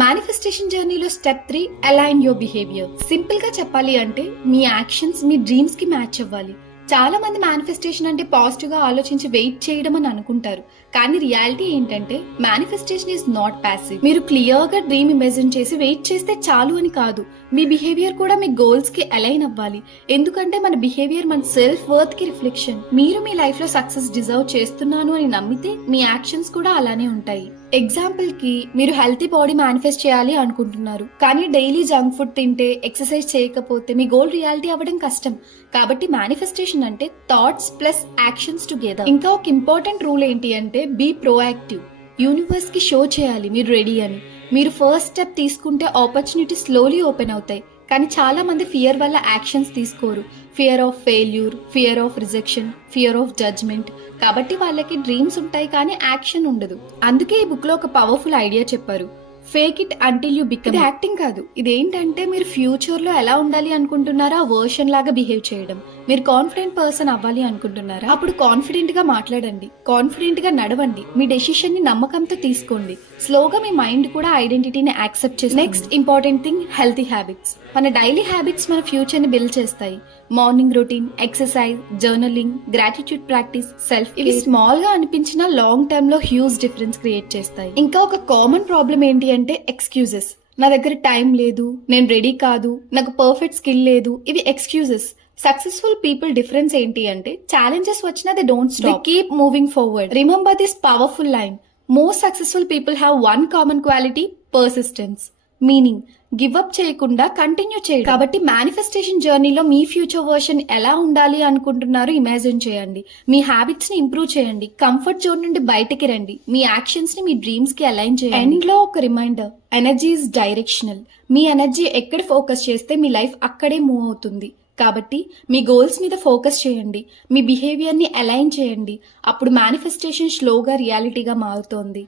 Manifestation జర్నీలో step 3 align your behaviour. Simple గా చెప్పాలి అంటే మీ యాక్షన్స్ మీ డ్రీమ్స్ కి మ్యాచ్ అవ్వాలి. చాలా మంది మేనిఫెస్టేషన్ అంటే పాజిటివ్ గా ఆలోచించి వెయిట్ చేయడం అని అనుకుంటారు. కానీ రియాలిటీ ఏంటంటే మేనిఫెస్టేషన్ ఈజ్ నాట్ ప్యాసివ్. మీరు క్లియర్ గా డ్రీమ్ ఇమాజిన్ చేసి వెయిట్ చేస్తే చాలు అని కాదు. మీ బిహేవియర్ కూడా మీ గోల్స్ కి అలైన్ అవ్వాలి. ఎందుకంటే మన బిహేవియర్ మన సెల్ఫ్ వర్త్ కి రిఫ్లెక్షన్. మీరు మీ లైఫ్ లో సక్సెస్ డిజర్వ్ చేస్తున్నాను అని నమ్మితే మీ యాక్షన్స్ కూడా అలానే ఉంటాయి. ఎగ్జాంపుల్ కి మీరు హెల్తీ బాడీ మేనిఫెస్ట్ చేయాలి అనుకుంటున్నారు, కానీ డైలీ జంక్ ఫుడ్ తింటే ఎక్సర్సైజ్ చేయకపోతే మీ గోల్ రియాలిటీ అవ్వడం కష్టం. కాబట్టి మేనిఫెస్టేషన్ అంటే థాట్స్ ప్లస్ యాక్షన్స్ టుగెదర్. ఇంకా ఒక ఇంపార్టెంట్ రూల్ ఏంటి అంటే బీ ప్రోయాక్టివ్. యూనివర్స్ కి షో చేయాలి మీరు రెడీ అని. మీరు ఫస్ట్ స్టెప్ తీసుకుంటే ఆపర్చునిటీ స్లోలీ ఓపెన్ అవుతాయి. కానీ చాలా మంది ఫియర్ వల్ల యాక్షన్స్ తీసుకోరు. Fear of failure, fear of rejection, fear of judgment. కాబట్టి వాళ్ళకి డ్రీమ్స్ ఉంటాయి కానీ యాక్షన్ ఉండదు. అందుకే ఈ బుక్ లో ఒక పవర్ఫుల్ ఐడియా చెప్పారు, fake it until you become. ఇది యాక్టింగ్ కాదు, ఇదేంటంటే మీరు ఫ్యూచర్ లో ఎలా ఉండాలి అనుకుంటున్నారా ఆ వర్షన్ లాగా బిహేవ్ చేయడం. మీరు కాన్ఫిడెంట్ పర్సన్ అవ్వాలి అనుకుంటున్నారా, అప్పుడు కాన్ఫిడెంట్ గా మాట్లాడండి, కాన్ఫిడెంట్ గా నడవండి, మీ డెసిషన్ ని నమ్మకంతో తీసుకోండి. స్లోగా మీ మైండ్ కూడా ఐడెంటిటీని యాక్సెప్ట్ చేసి. Next important thing healthy habits. మన డైలీ హ్యాబిట్స్ మన ఫ్యూచర్ ని బిల్డ్ చేస్తాయి. Morning routine, exercise, journaling, gratitude practice, self. ఇవి స్మాల్ గా అనిపించినా లాంగ్ టర్మ్ లో హ్యూజ్ డిఫరెన్స్ క్రియేట్ చేస్తాయి. ఇంకా ఒక కామన్ ప్రాబ్లం ఏంటి అంటే ఎక్స్క్యూజెస్. నా దగ్గర టైం లేదు, నేను రెడీ కాదు, నాకు పర్ఫెక్ట్ స్కిల్ లేదు. ఇవి ఎక్స్క్యూజెస్. సక్సెస్ఫుల్ పీపుల్ డిఫరెన్స్ ఏంటి అంటే ఛాలెంజెస్ వచ్చినా they don't stop, they keep moving forward. Remember this powerful line. Most successful people have one common quality, persistence. Meaning give up చేయకుండా కంటిన్యూ చేయండి. కాబట్టి మేనిఫెస్టేషన్ జర్నీలో మీ future version ఎలా ఉండాలి అనుకుంటున్నారో ఇమాజిన్ చేయండి. మీ హ్యాబిట్స్ ని ఇంప్రూవ్ చేయండి, కంఫర్ట్ జోన్ నుండి బయటకి రండి, మీ యాక్షన్స్ ని మీ డ్రీమ్స్ కి అలైన్ చేయండి. ఎండ్ లో ఒక రిమైండర్, ఎనర్జీ ఇస్ డైరెక్షనల్. మీ ఎనర్జీ ఎక్కడ ఫోకస్ చేస్తే మీ లైఫ్ అక్కడే మూవ్ అవుతుంది. కాబట్టి మీ గోల్స్ మీద ఫోకస్ చేయండి, మీ బిహేవియర్ ని అలైన్ చేయండి. అప్పుడు మేనిఫెస్టేషన్ స్లోగా రియాలిటీగా మారుతోంది.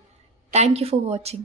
Thank you for watching.